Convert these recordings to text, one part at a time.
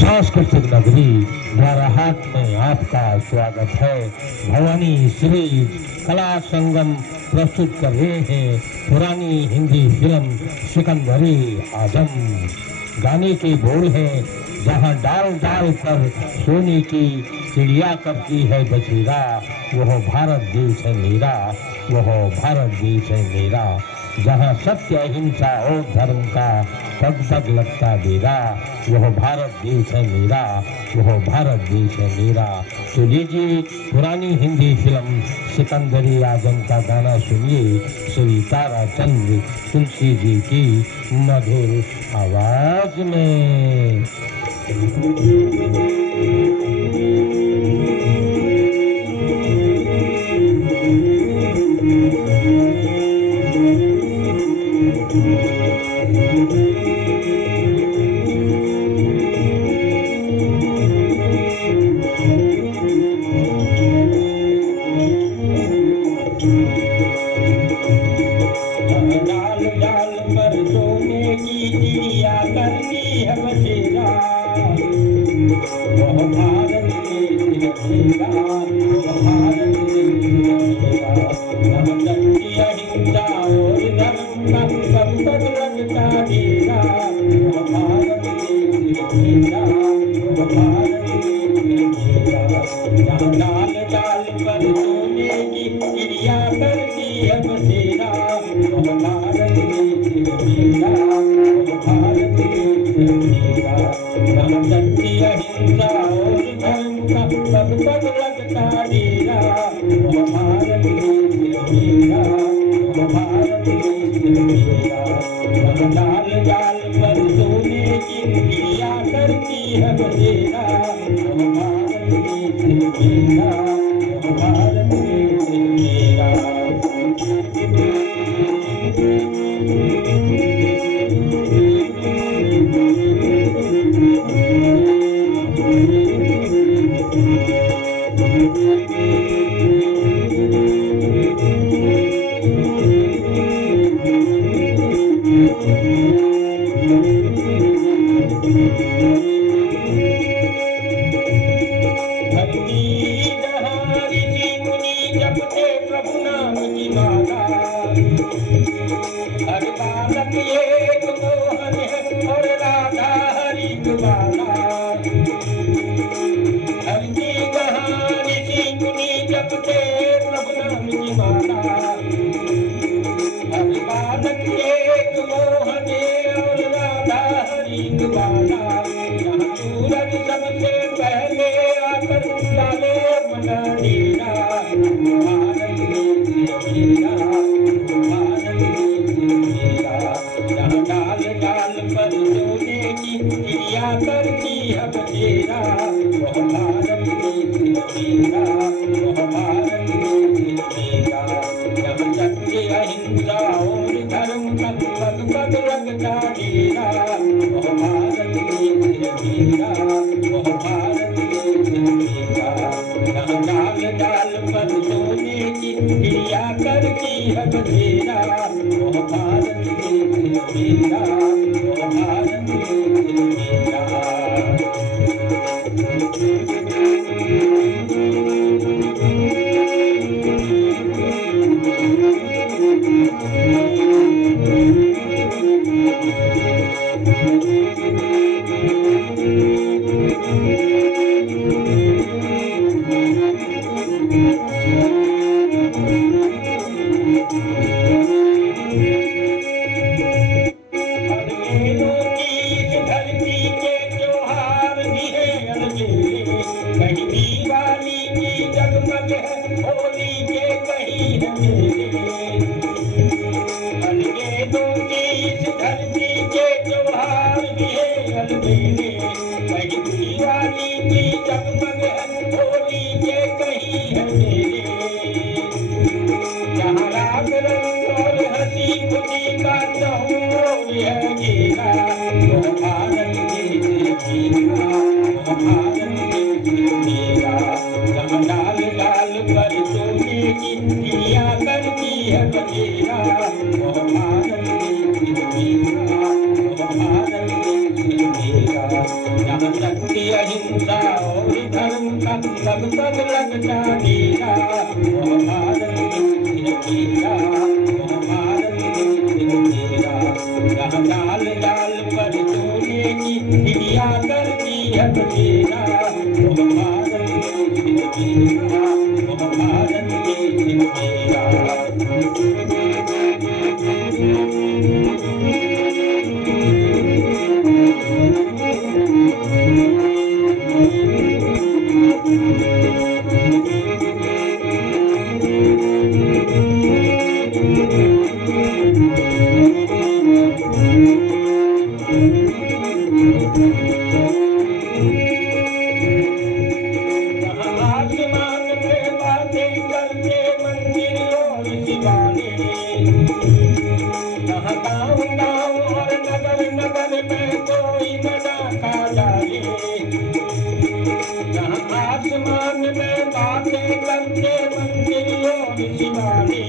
सांस्कृतिक नगरी द्वाराहाट में आपका स्वागत है। भवानी श्री कला संगम प्रस्तुत कर रहे हैं पुरानी हिंदी फिल्म सिकंदरी आजम। गाने के बोल हैं, जहाँ डाल डाल कर सोने की चिड़िया करती है बसेरा, वह भारत देश है मेरा, वह भारत देश है मेरा। जहाँ सत्य अहिंसा और धर्म का पग पग लगता डेरा, वह भारत देश है मेरा, वह भारत देश है मेरा। तो लीजिए पुरानी हिंदी फिल्म सिकंदरी आजम का गाना सुनिए श्री ताराचंद तुलसी जी की मधुर आवाज में। डाल डाल पर सोने की चिड़िया करती है बसेरा, वह भारत देश है मेरा, वह भारत देश है मेरा। यहाँ सत्य अहिंसा और धर्म का पग पग लगता डेरा, वह भारत देश है मेरा, वह भारत देश है मेरा। यहाँ डाल डाल पर सोने की चिड़िया करती है बसेरा, वह भारत देश है मेरा, वह भारत देश है मेरा। यहाँ सत्य अहिंसा और धर्म का पग पग लगता डेरा, वह भारत देश है मेरा, वह भारत देश है मेरा। यहाँ डाल डाल पर सोने की चिड़िया करती है बसेरा, वह भारत देश है मेरा, वह भारत देश है मेरा। प्रभु नाम की माला, हर बालक एक मोहन है और राधा हरि बाला। हर की कहानी सीखनी जपते प्रभु नाम की माला, हर बालक एक मोहन है और राधा हरि बाला। यहाँ सूरज सबसे पहले आकर डाले मना डेरा, भारत देश है मेरा, भारत देश है मेरा। यहाँ डाल डाल पर सोने की चिड़िया करती है बसेरा, वह भारत देश है मेरा, वह भारत देश है मेरा। यहाँ सत्य अहिंसा और धर्म का पग पग लगता डेरा, वह भारत देश है मेरा, वह भारत देश है मेरा। यहाँ डाल डाल पर सोने की चिड़िया करती है बसेरा, वह भारत देश है मेरा, वह भारत देश है मेरा। अनमेलों की इस धरती के त्योहार भी है अनमेले, कहीं दिवाली की जगमग है, होली के कहीं है मेले। अनमेलों की इस धरती के त्योहार भी है अनमेले, कहीं दिवाली की जगमग है, होली के कहीं है मेले। यहाँ राग रंग और हंसी खुशी का त्योहार है घेरा, वह भारत देश है मेरा, वह भारत देश है मेरा। यहाँ डाल डाल पर सोने की चिड़िया करती है बसेरा, वह भारत देश है मेरा, वह भारत देश है मेरा। यहाँ सत्य दीवाने जहाँ गाँव गाँव और नगर नगर में कोई न डाका डाले जहाँ आसमान में बातें करके मंदिर और शिवाले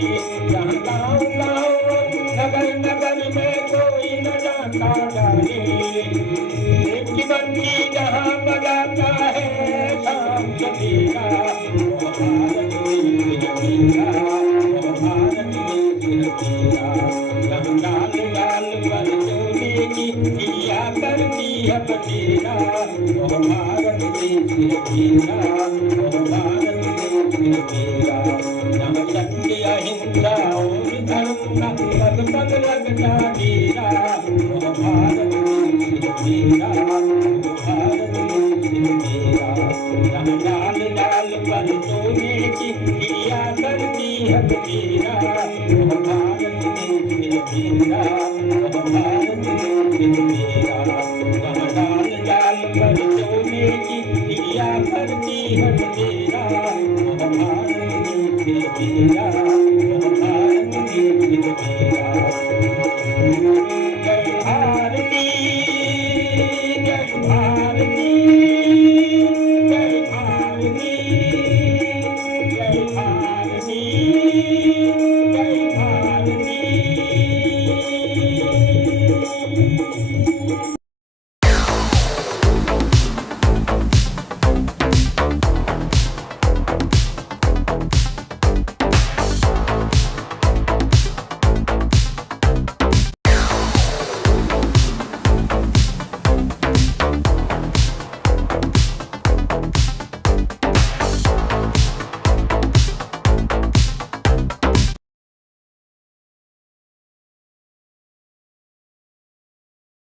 जहाँ गाँव गाँव और नगर नगर में कोई न डाका डाले एक बंदी जहाँ बजाता है शाम सवेरा वो भारत देश मेरा वो भारत देश मेरा जहाँ लाल लाल पर सोने की चिड़िया करती है बटेरा वो भारत देश मेरा वो भारत देश मेरा जहाँ सत्य अहिंसा और धर्म का पद पद लगता डेरा वो भारत देश मेरा वो भारत देश मेरा जहाँ लाल लाल पर सोने की चिड़िया करती है बटेरा वो भारत देश मेरा वो भारत देश मेरा जहाँ लाल लाल पर सोने की चिड़िया करती है बटेरा वो भारत देश मेरा वो भारत देश मेरा